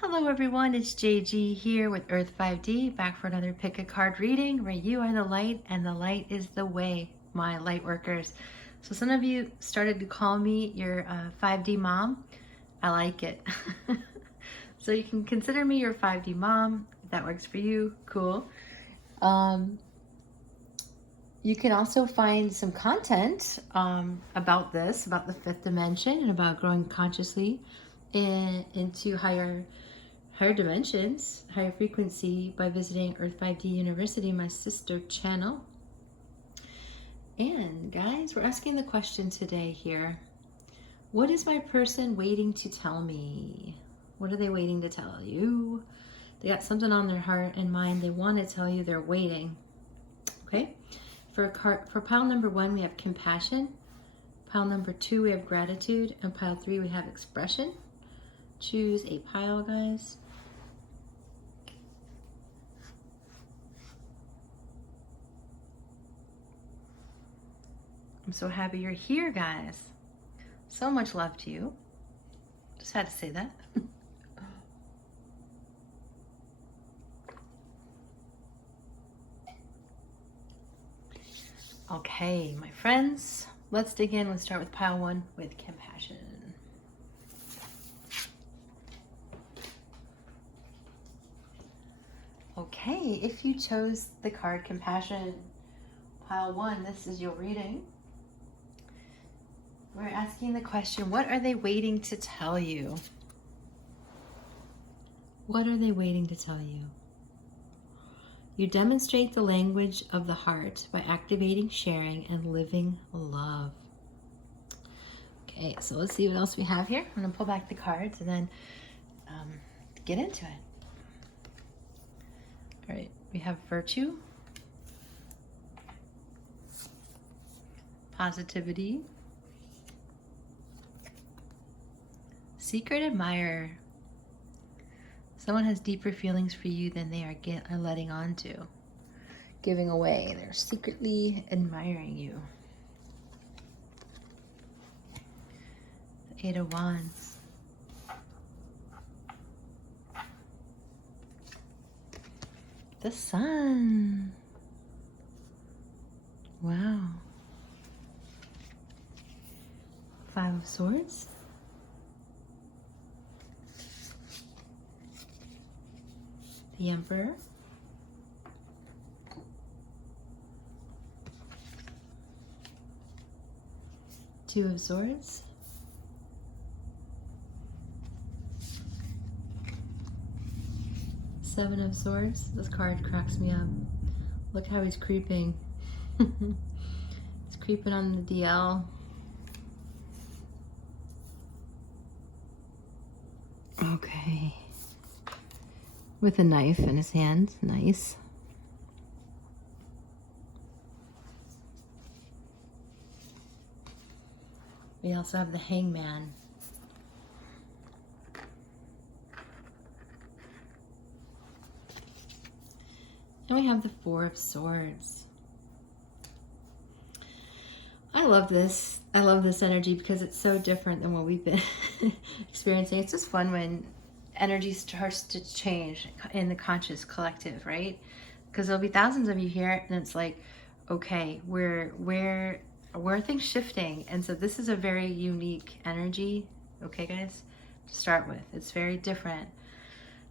Hello everyone, it's JG here with Earth 5D, back for another pick a card reading where you are the light and the light is the way, my light workers. So some of you started to call me your 5D mom. I like it. So you can consider me your 5D mom. If that works for you, cool. You can also find some content about this, about the fifth dimension and about growing consciously into higher dimensions, higher frequency by visiting Earth 5D University, my sister channel. And guys, we're asking the question today here. What is my person waiting to tell me? What are they waiting to tell you? They got something on their heart and mind. They want to tell you, they're waiting. Okay? For pile number 1, we have compassion. Pile number 2, we have gratitude. And pile 3, we have expression. Choose a pile, guys. I'm so happy you're here, guys. So much love to you. Just had to say that. Okay, my friends, let's dig in. Let's start with pile 1 with compassion. Okay, if you chose the card compassion, pile 1, this is your reading. We're asking the question, what are they waiting to tell you? What are they waiting to tell you? You demonstrate the language of the heart by activating, sharing, and living love. Okay, so let's see what else we have here. I'm going to pull back the cards and then get into it. All right, we have virtue, positivity, secret admirer. Someone has deeper feelings for you than they are letting on to, giving away. They're secretly admiring you. The 8 of Wands. The Sun. Wow. 5 of Swords. The Emperor. Two of Swords. Seven of Swords. This card cracks me up. Look how he's creeping. He's creeping on the DL. Okay. With a knife in his hand. Nice. We also have the Hangman. And we have the 4 of Swords. I love this. I love this energy because it's so different than what we've been experiencing. It's just fun when energy starts to change in the conscious collective, right? Because there'll be thousands of you here and it's like, okay, where are things shifting? And so this is a very unique energy, okay guys, to start with. It's very different.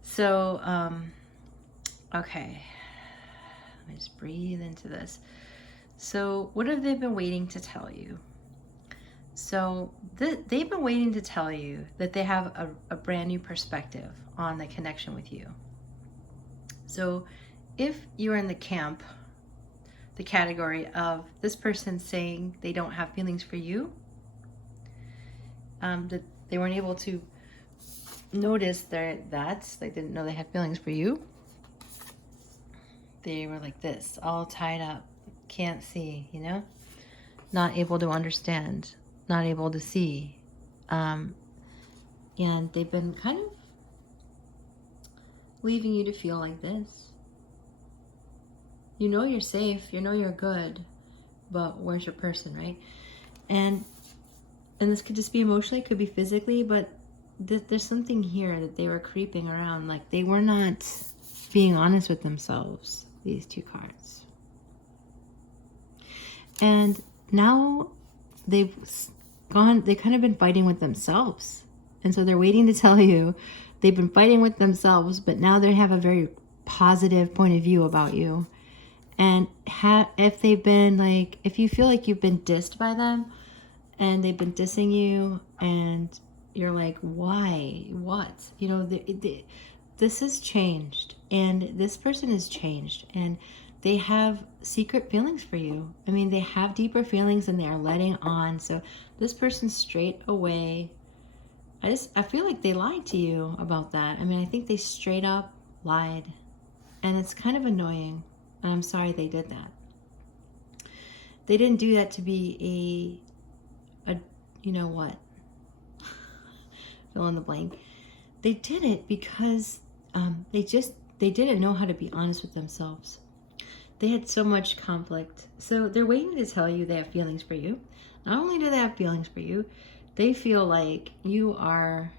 So, okay, let me just breathe into this. So what have they been waiting to tell you? So they've been waiting to tell you that they have a brand new perspective on the connection with you. So if you're in the camp, the category of this person saying they don't have feelings for you, that they weren't able to notice that they didn't know they had feelings for you. They were like this, all tied up, can't see, you know, not able to understand, not able to see. And they've been kind of leaving you to feel like this. You know you're safe, you know you're good, but where's your person, right? And this could just be emotionally, it could be physically, but there's something here that they were creeping around, like they were not being honest with themselves, these two cards. And now they've kind of been fighting with themselves. And so they're waiting to tell you they've been fighting with themselves, but now they have a very positive point of view about you. And if they've been like, if you feel like you've been dissed by them and they've been dissing you and you're like, why? What? You know, this has changed and this person has changed and they have secret feelings for you. I mean, they have deeper feelings and they are letting on. So this person straight away, I feel like they lied to you about that. I mean, I think they straight up lied. And it's kind of annoying. And I'm sorry they did that. They didn't do that to be a you know what? Fill in the blank. They did it because they didn't know how to be honest with themselves. They had so much conflict. So they're waiting to tell you they have feelings for you. Not only do they have feelings for you, they feel like you are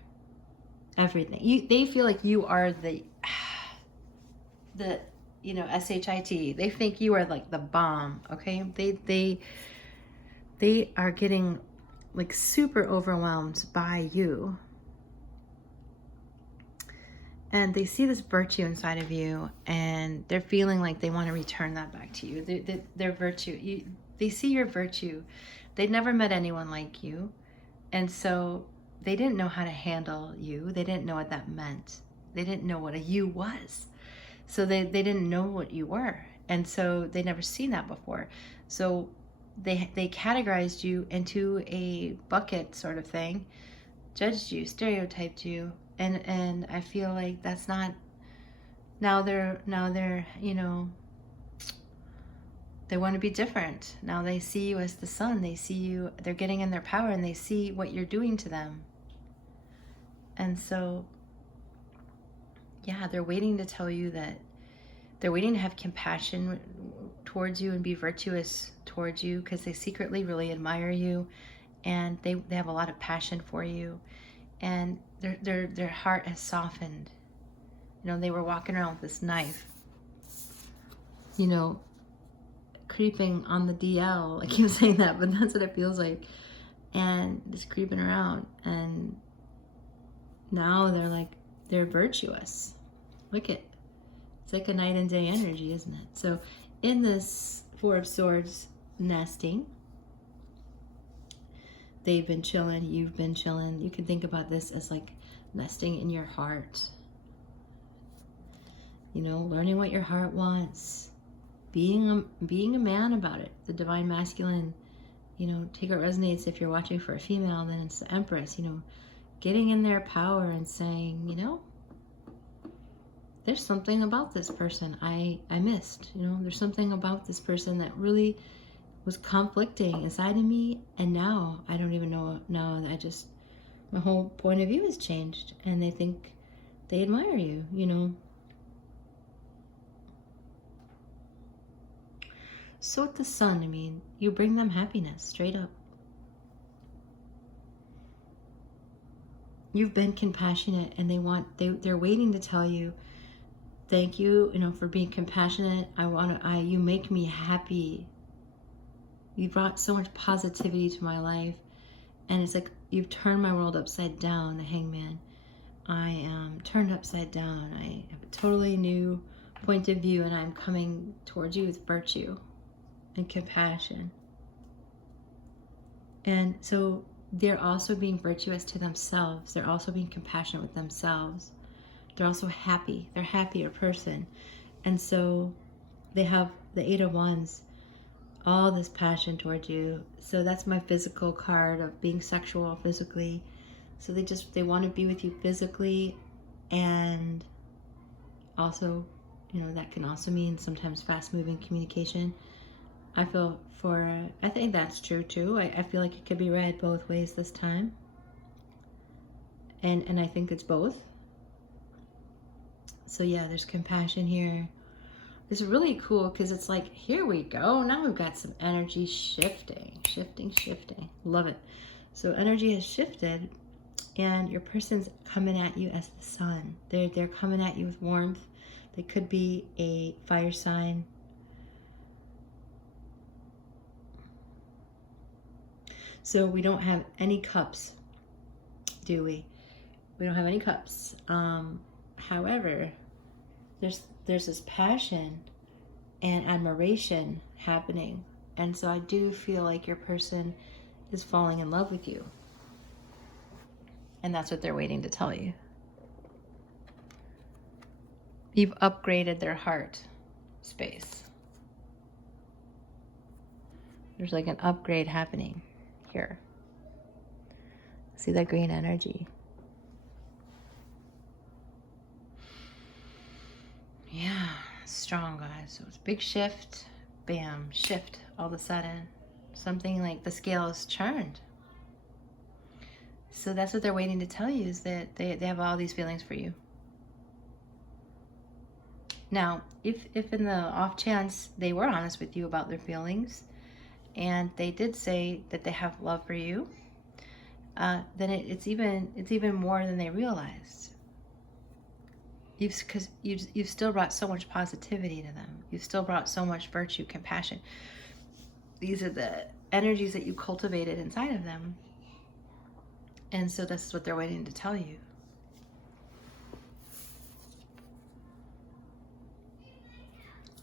everything. They feel like you are the you know, SHIT. They think you are like the bomb, okay? They are getting like super overwhelmed by you. And they see this virtue inside of you and they're feeling like they want to return that back to you. Their virtue. They see your virtue. They'd never met anyone like you. And so they didn't know how to handle you. They didn't know what that meant. They didn't know what a you was. So they didn't know what you were. And so they'd never seen that before. So they categorized you into a bucket sort of thing, judged you, stereotyped you. And I feel like that's not, now they're, you know, they want to be different. Now they see you as the sun. They see you, they're getting in their power and they see what you're doing to them. And so, yeah, they're waiting to tell you that, they're waiting to have compassion towards you and be virtuous towards you because they secretly really admire you and they have a lot of passion for you. And their heart has softened. You know, they were walking around with this knife, you know, creeping on the DL. I keep saying that, but that's what it feels like. And just creeping around. And now they're like, they're virtuous. Look at, it's like a night and day energy, isn't it? So in this Four of Swords nesting, they've been chilling, you've been chilling. You can think about this as like nesting in your heart. You know, learning what your heart wants. Being a man about it. The divine masculine, you know, take what resonates. If you're watching for a female, then it's the Empress, you know, getting in their power and saying, you know, there's something about this person I missed. You know, there's something about this person that really was conflicting inside of me, and now I don't even know. Now my whole point of view has changed, and they think they admire you, you know. So with the sun, I mean, you bring them happiness, straight up. You've been compassionate, and they're waiting to tell you, thank you, you know, for being compassionate. You make me happy. You brought so much positivity to my life. And it's like you've turned my world upside down, the Hangman. I am turned upside down. I have a totally new point of view, and I'm coming towards you with virtue and compassion. And so they're also being virtuous to themselves. They're also being compassionate with themselves. They're also happy. They're a happier person. And so they have the Eight of Wands, all this passion towards you. So that's my physical card of being sexual physically. So they want to be with you physically, and also, you know, that can also mean sometimes fast moving communication. I think that's true too. I feel like it could be read both ways this time. And I think it's both. So yeah, there's compassion here. It's really cool because it's like, here we go. Now we've got some energy shifting. Love it. So energy has shifted, And your person's coming at you as the sun. They're coming at you with warmth. They could be a fire sign. So we don't have any cups, do we? We don't have any cups. However, there's this passion and admiration happening. And so I do feel like your person is falling in love with you. And that's what they're waiting to tell you. You've upgraded their heart space. There's like an upgrade happening here. See that green energy? Yeah, strong, guys. So it's a big shift. Bam, shift all of a sudden. Something like the scale is turned. So that's what they're waiting to tell you, is that they have all these feelings for you. Now, if in the off chance they were honest with you about their feelings, and they did say that they have love for you, then it's even more than they realized. Because you've still brought so much positivity to them. You've still brought so much virtue, compassion. These are the energies that you cultivated inside of them. And so that's what they're waiting to tell you.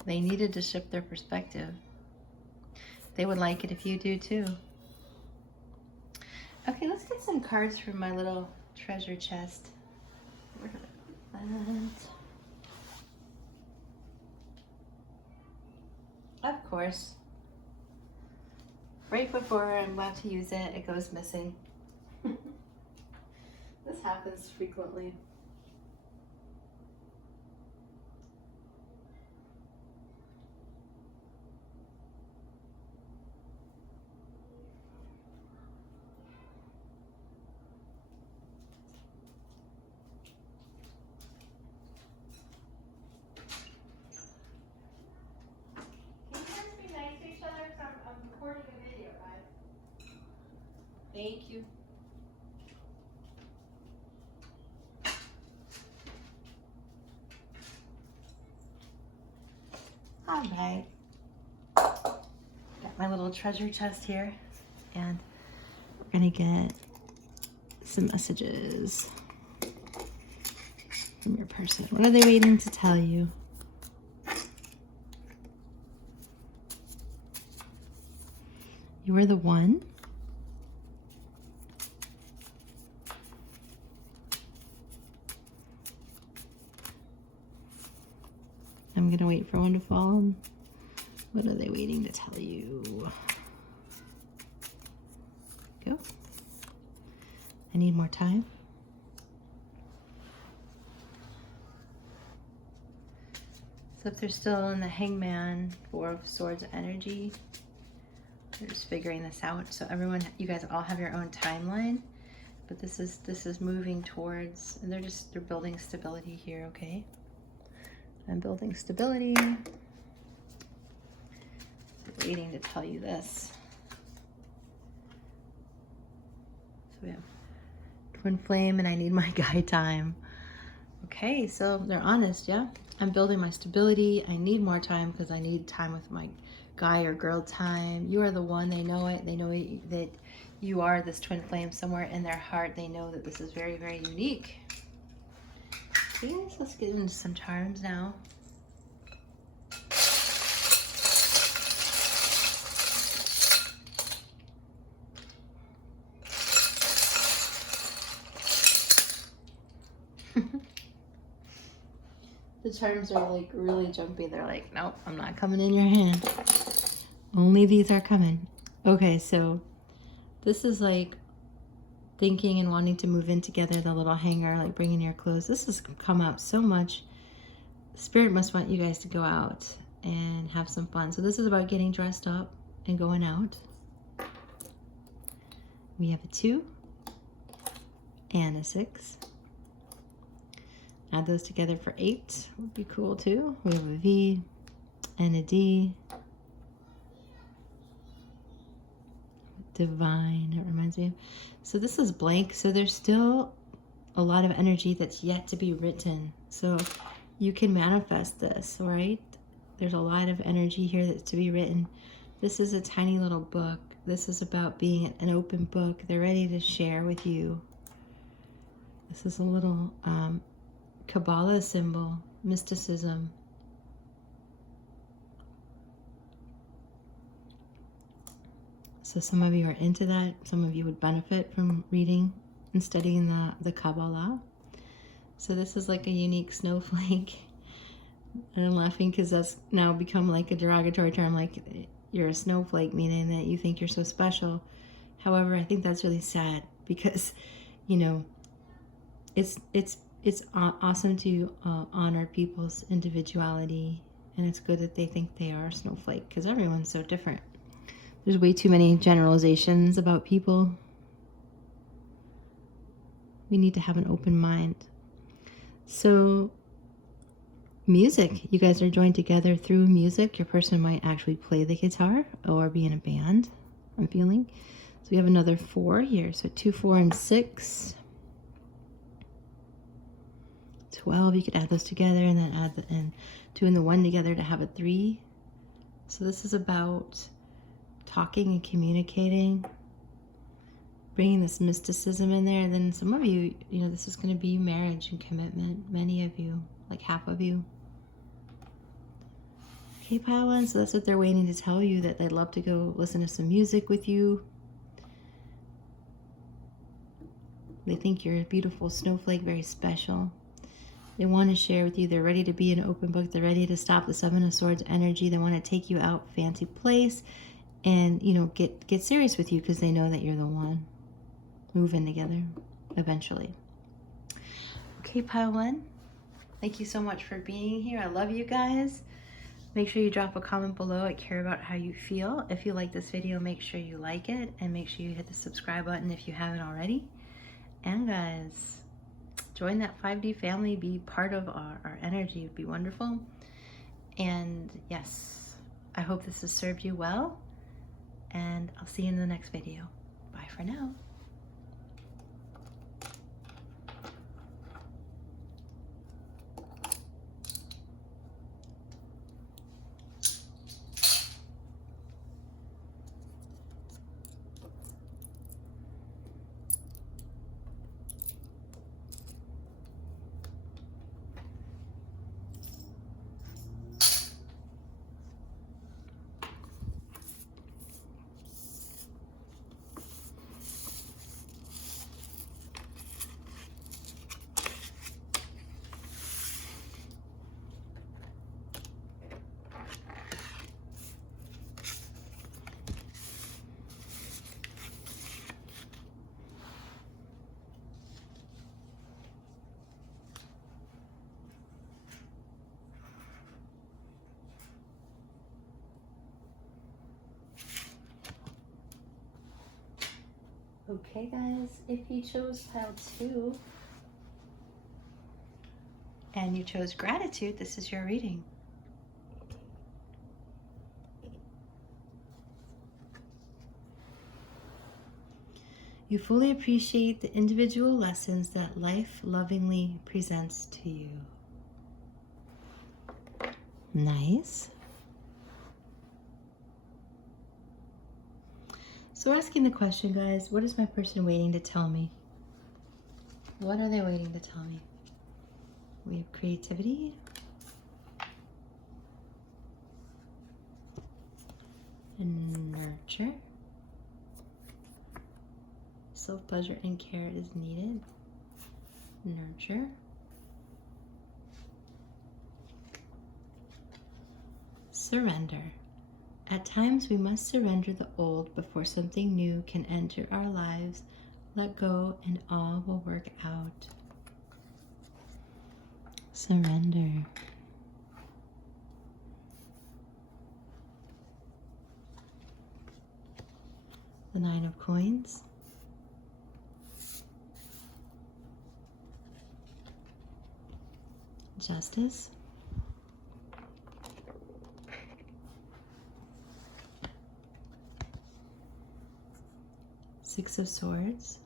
They needed to shift their perspective. They would like it if you do too. Okay, let's get some cards from my little treasure chest. Where did I put that? Of course. Right before I'm about to use it, it goes missing. This happens frequently. Thank you. All right. Got my little treasure chest here, and we're gonna get some messages from your person. What are they waiting to tell you? You are the one. I'm gonna wait for one to fall. What are they waiting to tell you? Go. I need more time. So if they're still in the Hangman, Four of Swords energy, they're just figuring this out. So everyone, you guys all have your own timeline, but this is moving towards, and they're building stability here, okay? I'm building stability. Waiting to tell you this. So we have twin flame, and I need my guide time. Okay, so they're honest, yeah? I'm building my stability. I need more time because I need time with my guy or girl time. You are the one. They know it. They know that you are this twin flame somewhere in their heart. They know that this is very, very unique. Yes, let's get into some charms now. The charms are like really jumpy. They're like, nope, I'm not coming in your hand. Only these are coming. Okay, so this is like thinking and wanting to move in together, the little hanger, like bringing your clothes. This has come up so much. Spirit must want you guys to go out and have some fun. So this is about getting dressed up and going out. We have a 2 and a 6. Add those together for 8 would be cool too. We have a V and a D. divine, it reminds me of. So this is blank. So there's still a lot of energy that's yet to be written. So you can manifest this, right? There's a lot of energy here that's to be written. This is a tiny little book. This is about being an open book. They're ready to share with you. This is a little Kabbalah symbol, mysticism. So some of you are into that. Some of you would benefit from reading and studying the Kabbalah. So this is like a unique snowflake. And I'm laughing because that's now become like a derogatory term, like you're a snowflake, meaning that you think you're so special. However, I think that's really sad because, you know, it's awesome to honor people's individuality, and it's good that they think they are a snowflake because everyone's so different. There's way too many generalizations about people. We need to have an open mind. So music, you guys are joined together through music. Your person might actually play the guitar or be in a band, I'm feeling. So we have another 4 here. So 2, 4, and 6. 12, you could add those together and then add the 2 and the 1 together to have a 3. So this is about talking and communicating, bringing this mysticism in there. And then some of you, you know, this is going to be marriage and commitment. Many of you, like half of you. Okay, pile one. So that's what they're waiting to tell you, that they'd love to go listen to some music with you. They think you're a beautiful snowflake, very special. They want to share with you. They're ready to be an open book. They're ready to stop the 7 of Swords energy. They want to take you out fancy place and, you know, get serious with you because they know that you're the one. Move in together eventually. Okay, pile one. Thank you so much for being here. I love you guys. Make sure you drop a comment below. I care about how you feel. If you like this video, make sure you like it and make sure you hit the subscribe button if you haven't already. And guys, join that 5D family. Be part of our energy. It would be wonderful. And yes, I hope this has served you well. And I'll see you in the next video. Bye for now. Okay guys, if you chose pile 2 and you chose gratitude, this is your reading. You fully appreciate the individual lessons that life lovingly presents to you. Nice. So we're asking the question, guys, what is my person waiting to tell me? What are they waiting to tell me? We have creativity. And nurture. Self-pleasure and care is needed. Nurture. Surrender. At times we must surrender the old before something new can enter our lives. Let go and all will work out. Surrender. The 9 of Coins. Justice. Six of Swords.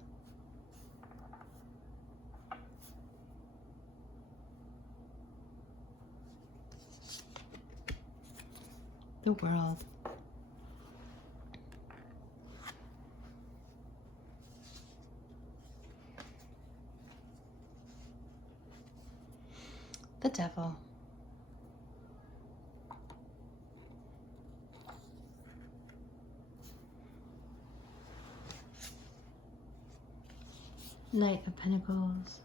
The World. The Devil. Knight of Pentacles.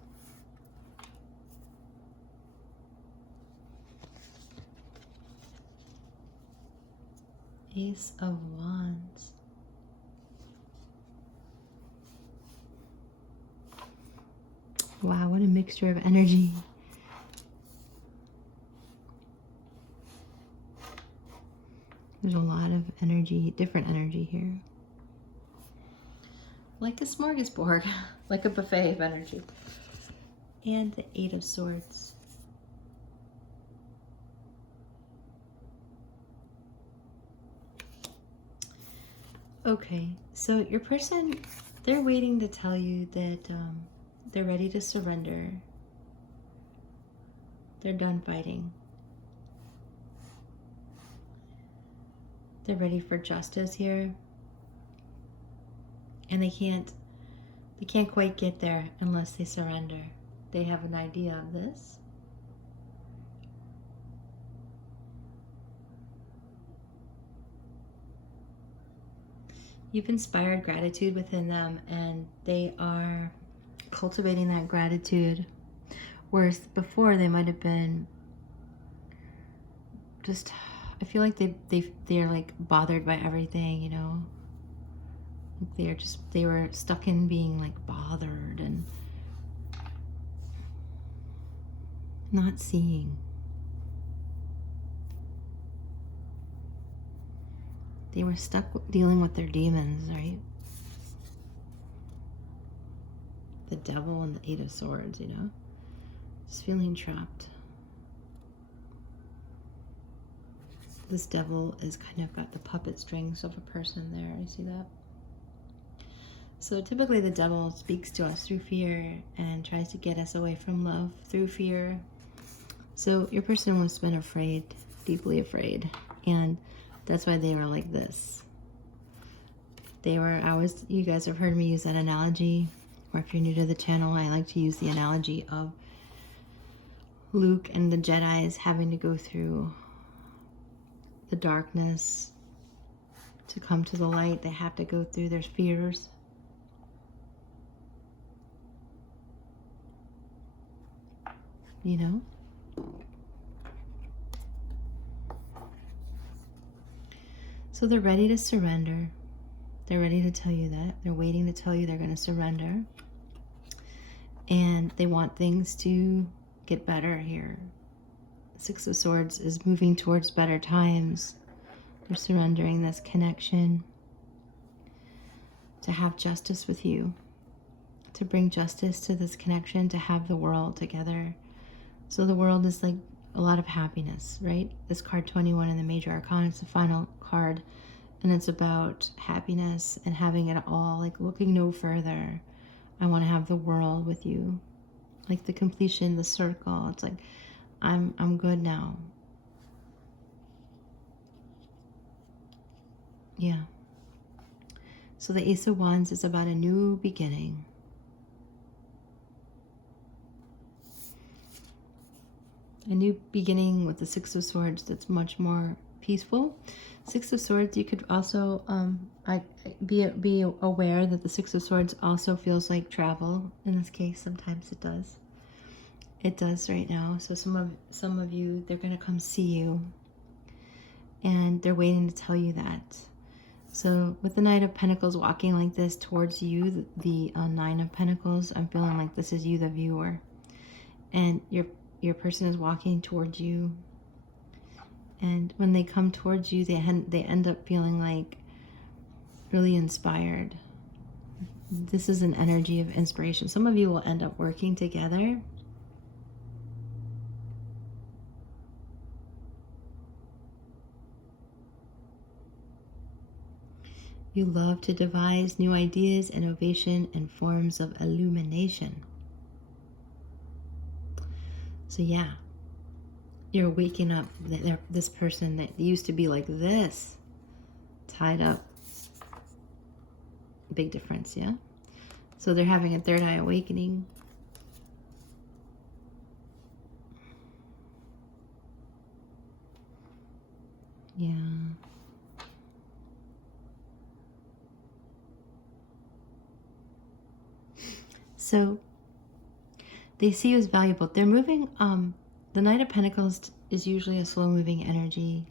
Ace of Wands. Wow, what a mixture of energy. There's a lot of energy, different energy here. Like a smorgasbord, like a buffet of energy. And the Eight of Swords. Okay, so your person, they're waiting to tell you that they're ready to surrender. They're done fighting. They're ready for justice here. And they can't quite get there unless they surrender. They have an idea of this. You've inspired gratitude within them, and they are cultivating that gratitude. Whereas before they might have been just, I feel like they're like bothered by everything, you know. They were stuck in being like bothered and not seeing. They were stuck dealing with their demons, right? The Devil and the Eight of Swords, you know? Just feeling trapped. This Devil is kind of got the puppet strings of a person there. You see that? So typically the Devil speaks to us through fear and tries to get us away from love through fear. So your person has been afraid, deeply afraid. And that's why they were like this. You guys have heard me use that analogy, or if you're new to the channel, I like to use the analogy of Luke and the Jedis having to go through the darkness to come to the light. They have to go through their fears. You know? So they're ready to surrender. They're ready to tell you that. They're waiting to tell you they're going to surrender. And they want things to get better here. Six of Swords is moving towards better times. They're surrendering this connection to have justice with you, to bring justice to this connection, to have the world together. So the world is like a lot of happiness, right? This card 21 in the Major Arcana is the final card, and it's about happiness and having it all, like looking no further. I want to have the world with you, like the completion, the circle. It's like I'm good now. Yeah. So the Ace of Wands is about a new beginning. A new beginning with the Six of Swords that's much more peaceful. Six of Swords, you could also be aware that the Six of Swords also feels like travel. In this case, sometimes it does. It does right now. So some of you, they're going to come see you, and they're waiting to tell you that. So with the Knight of Pentacles walking like this towards you, the Nine of Pentacles, I'm feeling like this is you, the viewer, and your person is walking towards you. And when they come towards you, they end up feeling like really inspired. This is an energy of inspiration. Some of you will end up working together. You love to devise new ideas, innovation, and forms of illumination. So yeah, you're waking up this person that used to be like this, tied up. Big difference, yeah? So they're having a third eye awakening. Yeah. So they see you as valuable. They're moving, the Knight of Pentacles is usually a slow moving energy.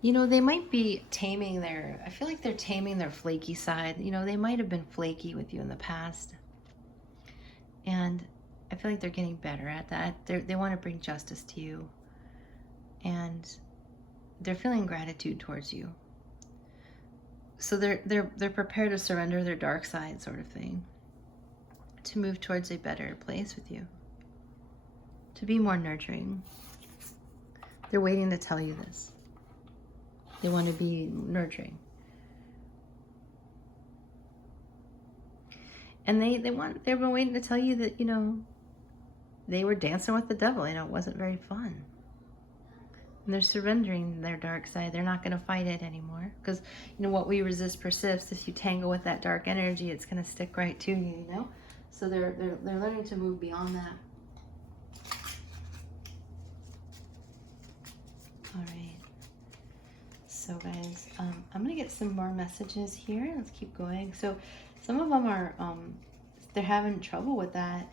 You know, they might be taming I feel like they're taming their flaky side. You know, they might have been flaky with you in the past. And I feel like they're getting better at that. They want to bring justice to you. And they're feeling gratitude towards you. So they're prepared to surrender their dark side, sort of thing, to move towards a better place with you, to be more nurturing. They're waiting to tell you this. They want to be nurturing. And they've been waiting to tell you that, you know, they were dancing with the devil. You know, it wasn't very fun. And they're surrendering their dark side. They're not going to fight it anymore. Because, you know, what we resist persists. If you tangle with that dark energy, it's going to stick right to you, you know? So they're learning to move beyond that. All right. So guys, I'm going to get some more messages here. Let's keep going. So some of them are, they're having trouble with that,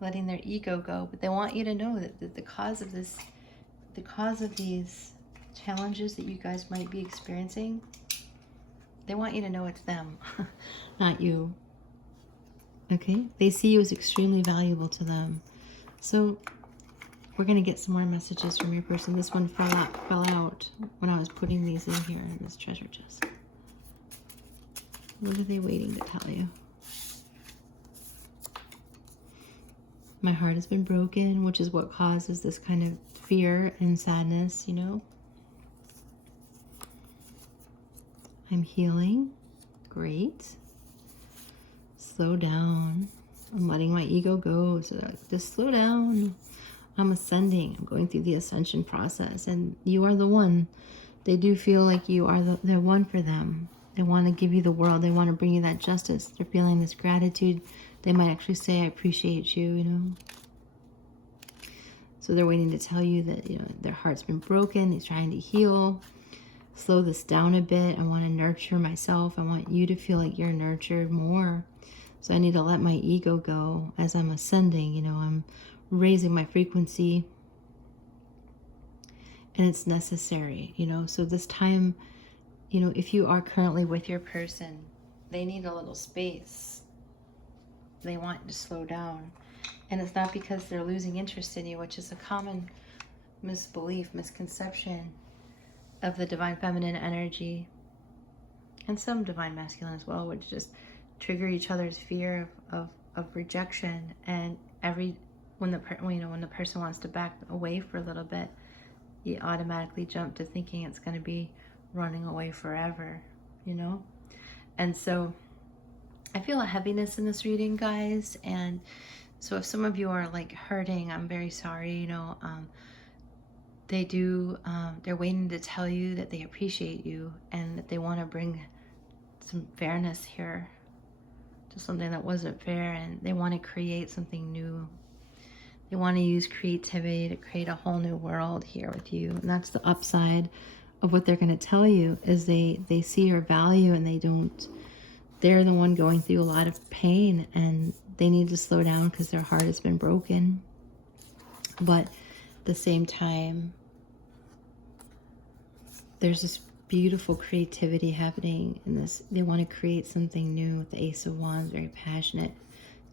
letting their ego go. But they want you to know that the cause of this, the cause of these challenges that you guys might be experiencing, they want you to know it's them, not you. Okay? They see you as extremely valuable to them. So we're going to get some more messages from your person. This one fell out when I was putting these in here in this treasure chest. What are they waiting to tell you? My heart has been broken, which is what causes this kind of fear and sadness, you know? I'm healing. Great. Slow down. I'm letting my ego go. So just slow down. I'm ascending. I'm going through the ascension process. And you are the one. They do feel like you are the one for them. They want to give you the world. They want to bring you that justice. They're feeling this gratitude. They might actually say, I appreciate you, you know. So they're waiting to tell you that, you know, their heart's been broken. They're trying to heal. Slow this down a bit. I want to nurture myself. I want you to feel like you're nurtured more. So I need to let my ego go as I'm ascending. You know, I'm raising my frequency. And it's necessary, you know. So this time, you know, if you are currently with your person, they need a little space. They want to slow down. And it's not because they're losing interest in you, which is a common misbelief, misconception of the divine feminine energy. And some divine masculine as well, which just trigger each other's fear of rejection. And when the person wants to back away for a little bit, you automatically jump to thinking it's going to be running away forever, you know? And so I feel a heaviness in this reading, guys. And so if some of you are like hurting, I'm very sorry, you know. They're waiting to tell you that they appreciate you and that they want to bring some fairness here to something that wasn't fair, and they want to create something new. They want to use creativity to create a whole new world here with you. And that's the upside of what they're going to tell you, is they see your value, and they're the one going through a lot of pain, and they need to slow down because their heart has been broken. But at the same time, there's this beautiful creativity happening in this. They want to create something new with the Ace of Wands, very passionate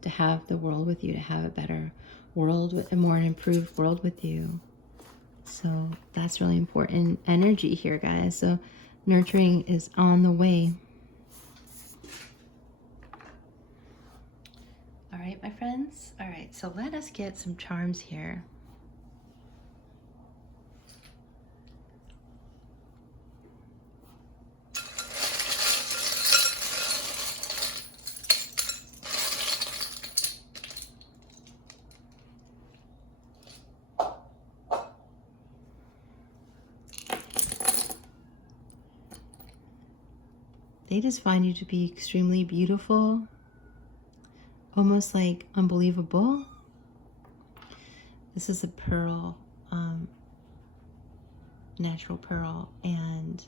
to have the world with you, to have a better world, with a more improved world with you. So that's really important energy here, guys. So nurturing is on the way. All right, my friends? All right, so let us get some charms here. They just find you to be extremely beautiful, almost like unbelievable. This is a pearl, natural pearl, and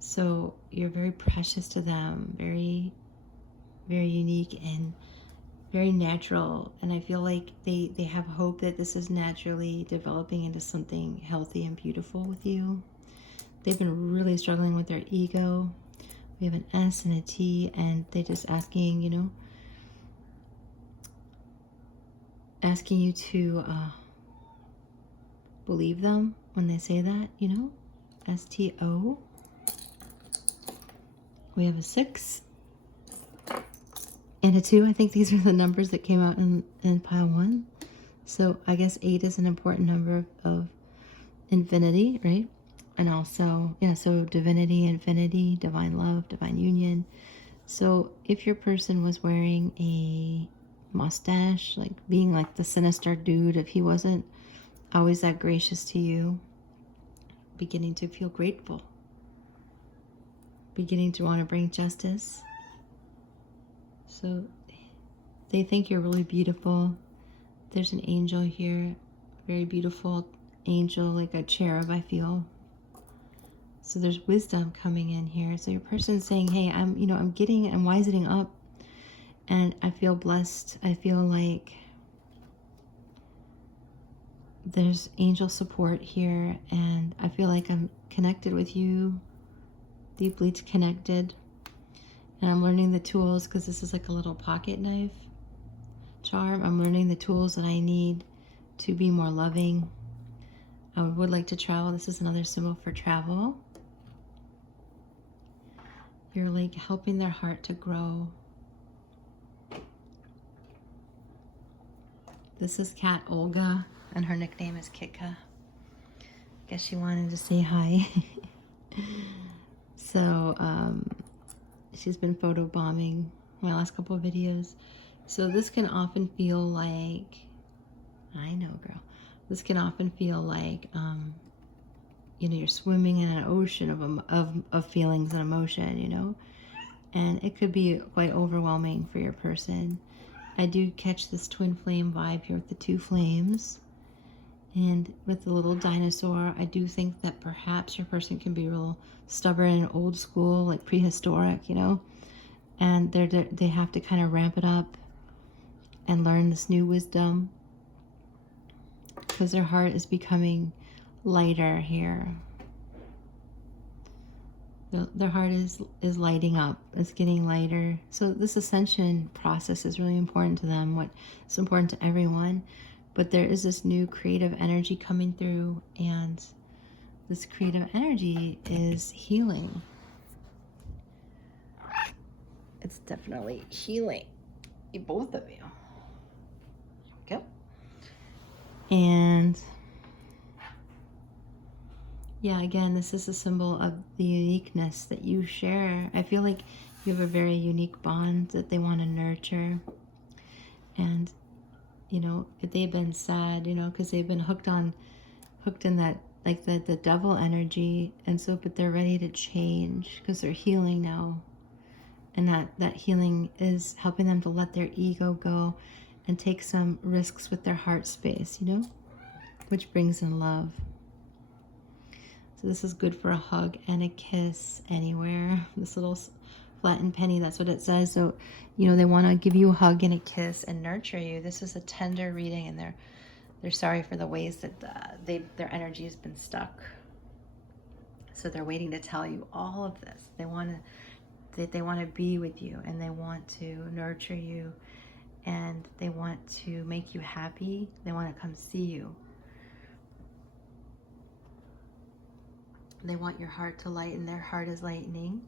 so you're very precious to them, very, very unique and very natural. And I feel like they have hope that this is naturally developing into something healthy and beautiful with you. They've been really struggling with their ego. We have an S and a T, and they're just asking, you know, asking you to believe them when they say that, you know, STO. We have a 6 and a 2. I think these are the numbers that came out in pile 1. So I guess 8 is an important number of infinity, right? And also, yeah, so divinity, infinity, divine love, divine union. So if your person was wearing a mustache, like being like the sinister dude, if he wasn't always that gracious to you, beginning to feel grateful, beginning to want to bring justice. So they think you're really beautiful. There's an angel here, very beautiful angel, like a cherub, I feel. So there's wisdom coming in here. So your person's saying, hey, I'm wisening up, and I feel blessed. I feel like there's angel support here, and I feel like I'm connected with you, deeply connected. And I'm learning the tools, because this is like a little pocket knife charm. I'm learning the tools that I need to be more loving. I would like to travel. This is another symbol for travel. You're like helping their heart to grow. This is Cat Olga, and her nickname is Kika. I guess she wanted to say hi. So she's been photobombing my last couple of videos. So this can often feel like, I know, girl. This can often feel like, you know, you're swimming in an ocean of feelings and emotion, you know, and it could be quite overwhelming for your person. I do catch this twin flame vibe here with the 2 flames, and with the little dinosaur. I do think that perhaps your person can be real stubborn and old school, like prehistoric, you know, and they have to kind of ramp it up and learn this new wisdom, because their heart is becoming lighter here. Their heart is lighting up. It's getting lighter. So this ascension process is really important to them. It's important to everyone. But there is this new creative energy coming through, and this creative energy is healing. It's definitely healing. Both of you. Okay. And yeah, again, this is a symbol of the uniqueness that you share. I feel like you have a very unique bond that they want to nurture. And, you know, if they've been sad, you know, because they've been hooked in that, like the devil energy. And so, but they're ready to change because they're healing now. And that healing is helping them to let their ego go and take some risks with their heart space, you know, which brings in love. So this is good for a hug and a kiss anywhere. This little flattened penny, that's what it says. So, you know, they want to give you a hug and a kiss and nurture you. This is a tender reading, and they're sorry for the ways that their energy has been stuck. So they're waiting to tell you all of this. They want to be with you, and they want to nurture you, and they want to make you happy. They want to come see you. They want your heart to lighten. Their heart is lightening.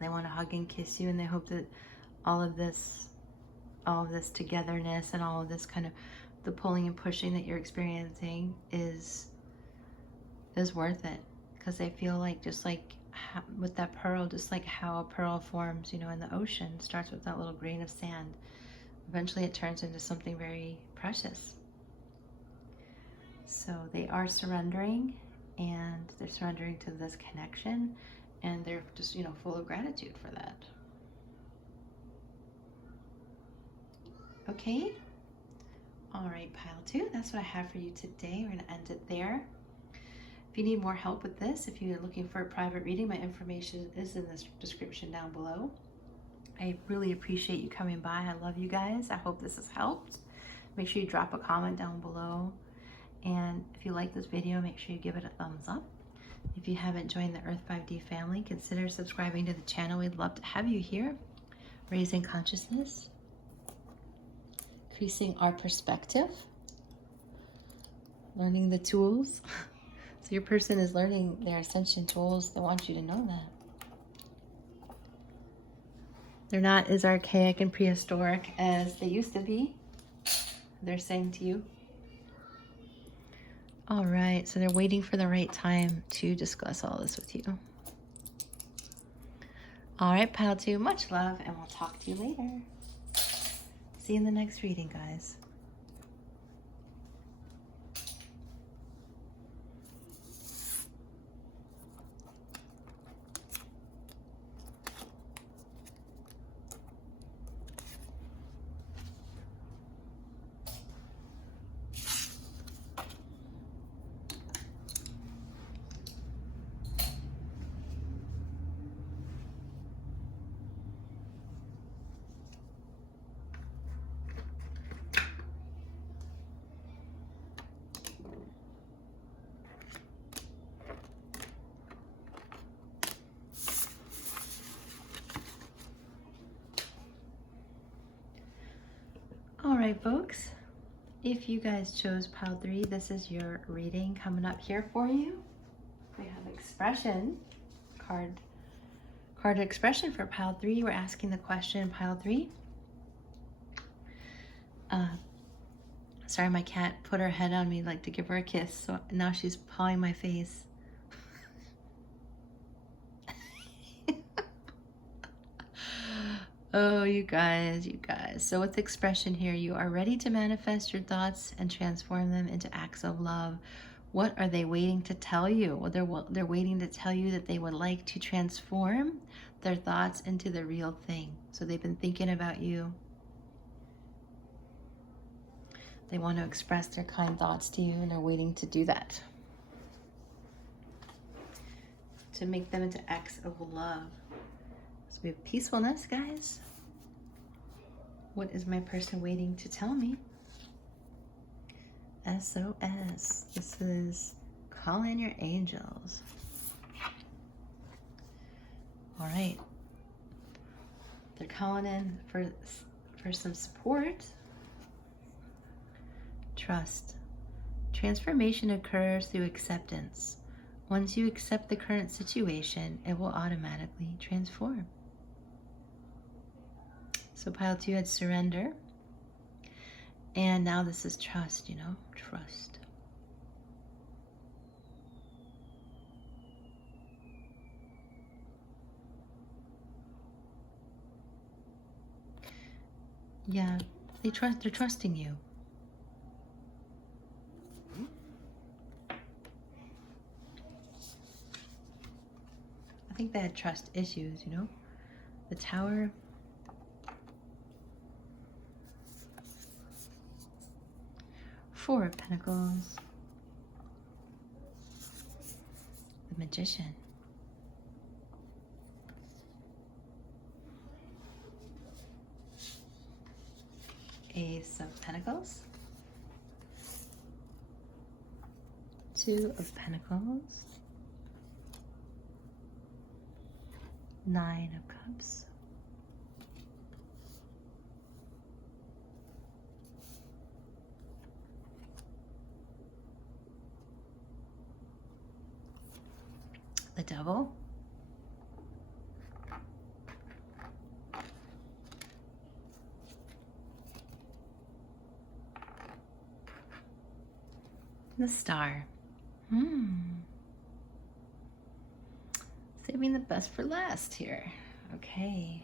They want to hug and kiss you, and they hope that all of this all of this togetherness and all of this kind of the pulling and pushing that you're experiencing is worth it. Because I feel like just like with that pearl, just like how a pearl forms, you know, in the ocean, starts with that little grain of sand. Eventually it turns into something very precious. So they are surrendering, and they're surrendering to this connection, and they're just, you know, full of gratitude for that. Okay. All right, pile 2, that's what I have for you today. We're going to end it there. If you need more help with this, if you're looking for a private reading, my information is in the description down below. I really appreciate you coming by. I love you guys. I hope this has helped. Make sure you drop a comment down below. And if you like this video, make sure you give it a thumbs up. If you haven't joined the Earth 5D family, consider subscribing to the channel. We'd love to have you here. Raising consciousness, increasing our perspective, learning the tools. So your person is learning their ascension tools. They want you to know that. They're not as archaic and prehistoric as they used to be. They're saying to you. All right, so they're waiting for the right time to discuss all this with you. All right, pile 2, much love, and we'll talk to you later. See you in the next reading, guys. All right, folks, if you guys chose pile 3, this is your reading coming up here for you. We have expression card expression for pile 3. We're asking the question, pile 3. Sorry, my cat put her head on me like to give her a kiss, so now she's pawing my face. Oh, you guys. So with expression here, you are ready to manifest your thoughts and transform them into acts of love. What are they waiting to tell you? Well, they're waiting to tell you that they would like to transform their thoughts into the real thing. So they've been thinking about you. They want to express their kind thoughts to you, and they're waiting to do that. To make them into acts of love. So we have peacefulness, guys. What is my person waiting to tell me? SOS. This is call in your angels. All right. They're calling in for some support. Trust. Transformation occurs through acceptance. Once you accept the current situation, it will automatically transform. So pile 2 had surrender. And now this is trust, you know, trust. Yeah, they're trusting you. I think they had trust issues, you know. The Tower. Four of Pentacles. The Magician. Ace of Pentacles. Two of Pentacles. Nine of Cups. The Devil. The star. Saving the best for last here. Okay.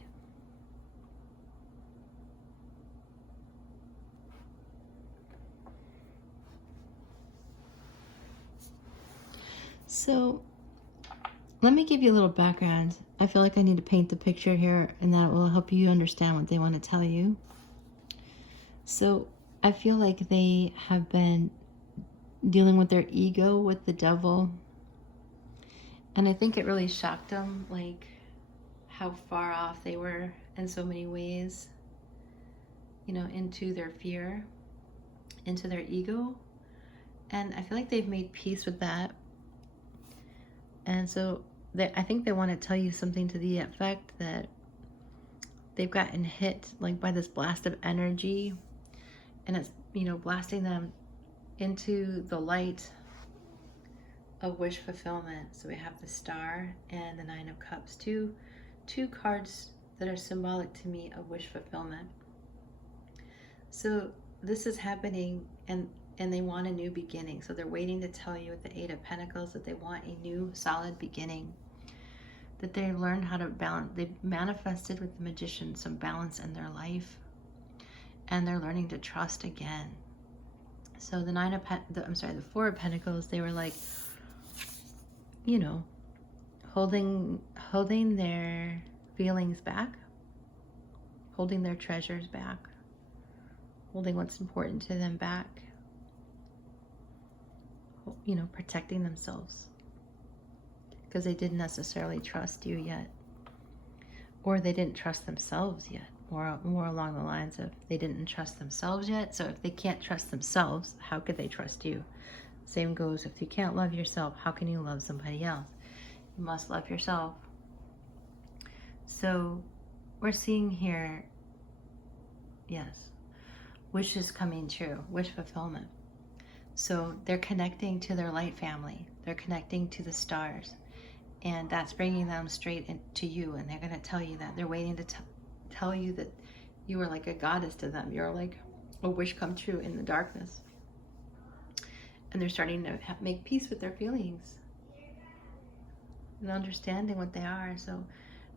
So let me give you a little background. I feel like I need to paint the picture here, and that will help you understand what they want to tell you. So I feel like they have been dealing with their ego, with the devil. And I think it really shocked them, like how far off they were in so many ways, you know, into their fear, into their ego. And I feel like they've made peace with that. And so I think they want to tell you something to the effect that they've gotten hit like by this blast of energy, and it's, you know, blasting them into the light of wish fulfillment. So we have the star and the Nine of Cups, two cards that are symbolic to me of wish fulfillment. So this is happening, and they want a new beginning. So they're waiting to tell you with the Eight of Pentacles that they want a new solid beginning, that they learned how to balance. They've manifested with the Magician some balance in their life, and they're learning to trust again. So the Four of Pentacles, they were like, you know, holding their feelings back, holding their treasures back, holding what's important to them back, you know, protecting themselves because they didn't necessarily trust you yet, or they didn't trust themselves yet, or more along the lines of they didn't trust themselves yet. So if they can't trust themselves, how could they trust you? Same goes, if you can't love yourself, how can you love somebody else? You must love yourself. So we're seeing here, yes, wishes coming true, wish fulfillment. So they're connecting to their light family. They're connecting to the stars. And that's bringing them straight into you. And they're going to tell you that. They're waiting to tell you that you are like a goddess to them. You're like a wish come true in the darkness. And they're starting to make peace with their feelings and understanding what they are. So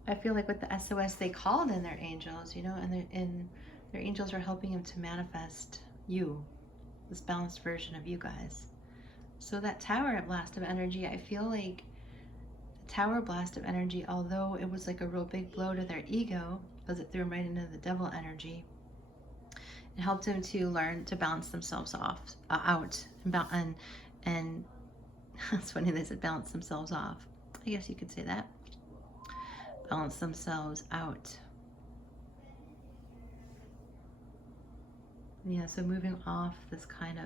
I feel like with the SOS, they called in their angels, you know, and their angels are helping them to manifest you, this balanced version of you guys. So that Tower blast of energy, I feel like the Tower blast of energy, although it was like a real big blow to their ego, because it threw them right into the devil energy, it helped them to learn to balance themselves out, and it's funny they said balance themselves off. I guess you could say that. Balance themselves out. Yeah, so moving off this kind of,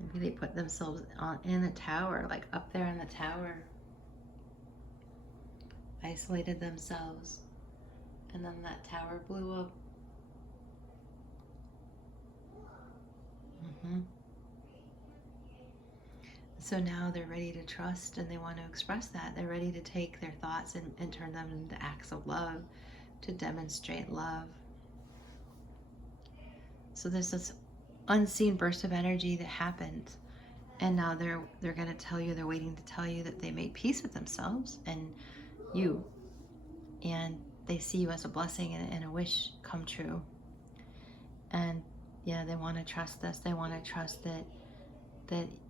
maybe they put themselves in the tower, like up there in the tower, isolated themselves, and then that tower blew up. So now they're ready to trust, and they want to express that. They're ready to take their thoughts and turn them into acts of love, to demonstrate love. So there's this unseen burst of energy that happened, and now they're going to tell you, they're waiting to tell you that they made peace with themselves and you, and they see you as a blessing and a wish come true. And yeah, they want to trust this. They want to trust that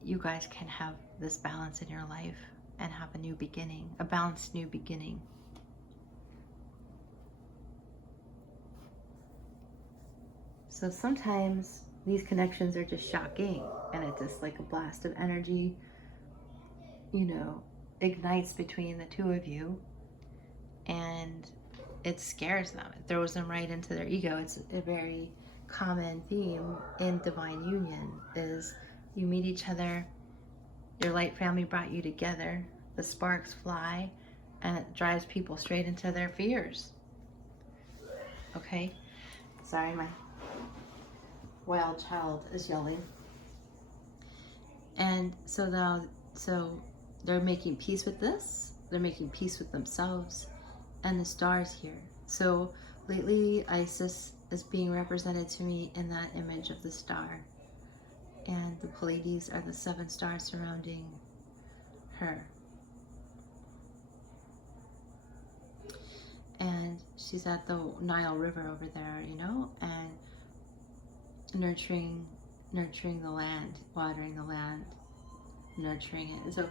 you guys can have this balance in your life and have a new beginning, a balanced new beginning. So sometimes these connections are just shocking, and it's just like a blast of energy, you know, ignites between the two of you, and it scares them. It throws them right into their ego. It's a very common theme in divine union is you meet each other, your light family brought you together, the sparks fly, and it drives people straight into their fears. Okay? Sorry, my wild child is yelling. And so they're making peace with this, they're making peace with themselves, and the stars here. So lately Isis is being represented to me in that image of the star. And the Pleiades are the 7 stars surrounding her. And she's at the Nile River over there, you know, and nurturing the land, watering the land, nurturing it. And so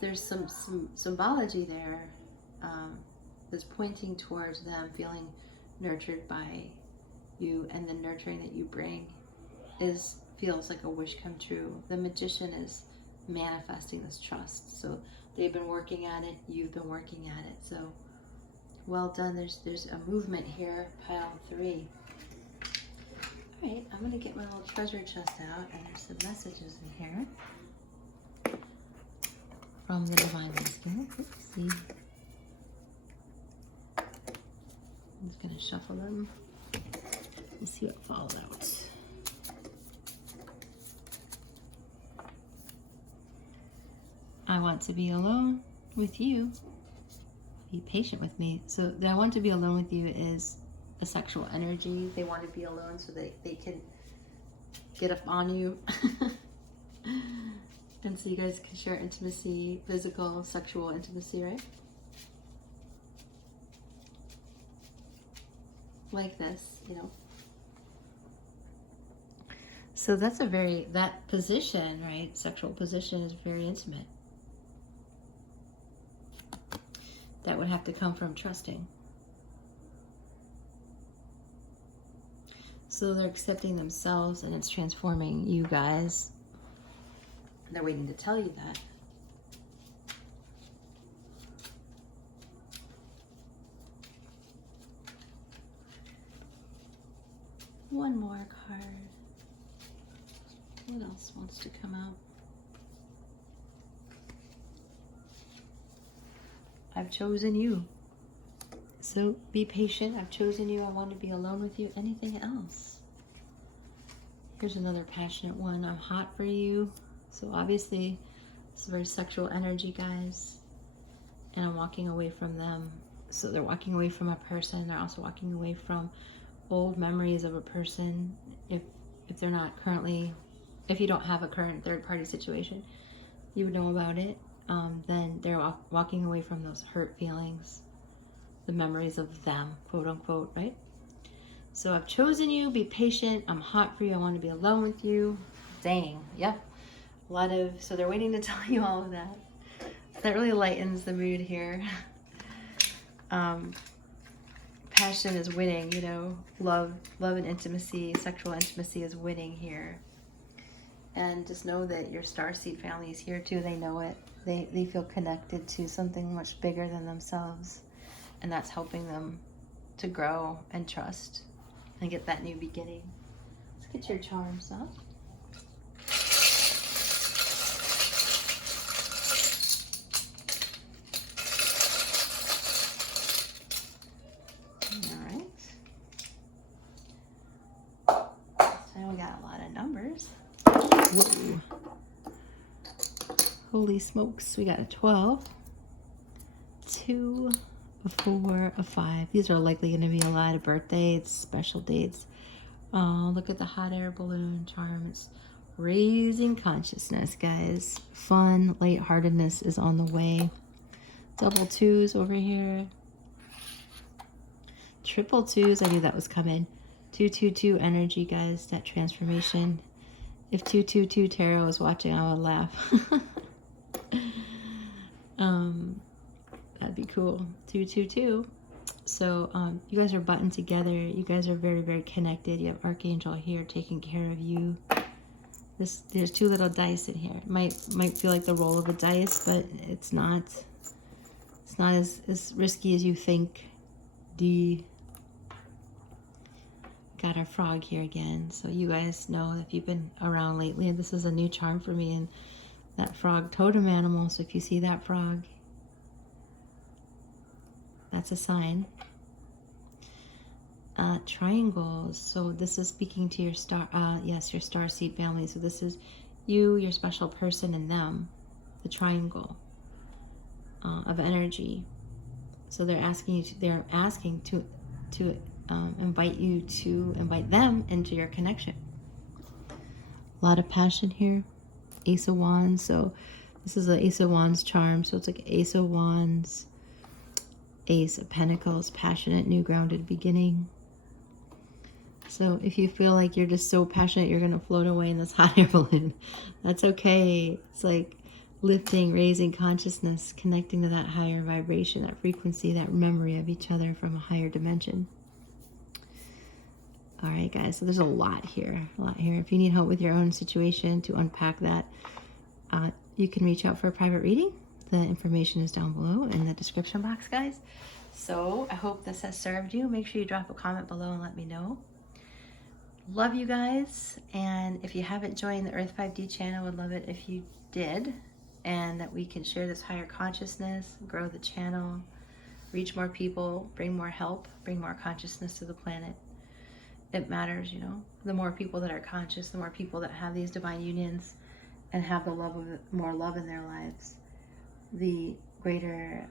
there's some symbology there that's pointing towards them feeling nurtured by you, and the nurturing that you bring feels like a wish come true. The Magician is manifesting this trust. So they've been working at it, you've been working at it. So well done. There's a movement here, pile 3. All right, I'm going to get my little treasure chest out, and there's some messages in here from the Divine Masculine. Let's see. I'm just going to shuffle them. Let's see what falls out. I want to be alone with you. Be patient with me. So the I want to be alone with you is a sexual energy. They want to be alone so that they can get up on you. And so you guys can share intimacy, physical, sexual intimacy, right? Like this, you know. So that's that position, right? Sexual position is very intimate. That would have to come from trusting. So they're accepting themselves, and it's transforming you guys. They're waiting to tell you that. One more card. What else wants to come out? I've chosen you. So be patient. I've chosen you. I want to be alone with you. Anything else? Here's another passionate one. I'm hot for you. So obviously, it's very sexual energy, guys. And I'm walking away from them. So they're walking away from a person. They're also walking away from old memories of a person. If they're not currently, if you don't have a current third-party situation, you would know about it. Then they're walking away from those hurt feelings, the memories of them, quote unquote, right? So I've chosen you, be patient, I'm hot for you, I want to be alone with you. Dang, yep. So they're waiting to tell you all of that. That really lightens the mood here. Passion is winning, you know, love and intimacy, sexual intimacy is winning here. And just know that your starseed family is here too, they know it. They feel connected to something much bigger than themselves, and that's helping them to grow and trust and get that new beginning. Let's get your charms up. All right. This time we got a lot of numbers. Whoa. Holy smokes, we got a 12, 2, a 4, a 5. These are likely going to be a lot of birthdays, special dates. Oh, look at the hot air balloon charm. It's raising consciousness, guys. Fun, lightheartedness is on the way. Double 2s over here. Triple 2s, I knew that was coming. 222 energy, guys, that transformation. If 222 Tarot was watching, I would laugh. That'd be cool. 222. So you guys are buttoned together. You guys are very, very connected. You have Archangel here taking care of you. There's 2 little dice in here. It might feel like the roll of a dice, but it's not. It's not as risky as you think. Got our frog here again. So you guys know, if you've been around lately, this is a new charm for me, and that frog totem animal. So if you see that frog, that's a sign. Triangles. So this is speaking to your your starseed family. So this is you, your special person, and them. The triangle of energy. So they're asking to invite you to invite them into your connection. A lot of passion here. Ace of Wands. So this is the Ace of Wands charm. So it's like Ace of Wands, Ace of Pentacles, passionate, new, grounded beginning. So if you feel like you're just so passionate you're going to float away in this hot air balloon, that's okay. It's like lifting, raising consciousness, connecting to that higher vibration, that frequency, that memory of each other from a higher dimension. All right, guys, so there's a lot here, a lot here. If you need help with your own situation to unpack that, you can reach out for a private reading. The information is down below in the description box, guys. So I hope this has served you. Make sure you drop a comment below and let me know. Love you guys, and if you haven't joined the Earth 5D channel, would love it if you did, and that we can share this higher consciousness, grow the channel, reach more people, bring more help, bring more consciousness to the planet. It matters, you know. The more people that are conscious, the more people that have these divine unions and have the love of more love in their lives, the greater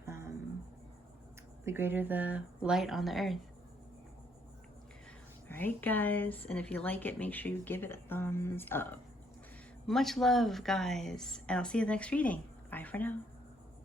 the light on the earth. Alright, guys, and if you like it, make sure you give it a thumbs up. Much love, guys, and I'll see you in the next reading. Bye for now.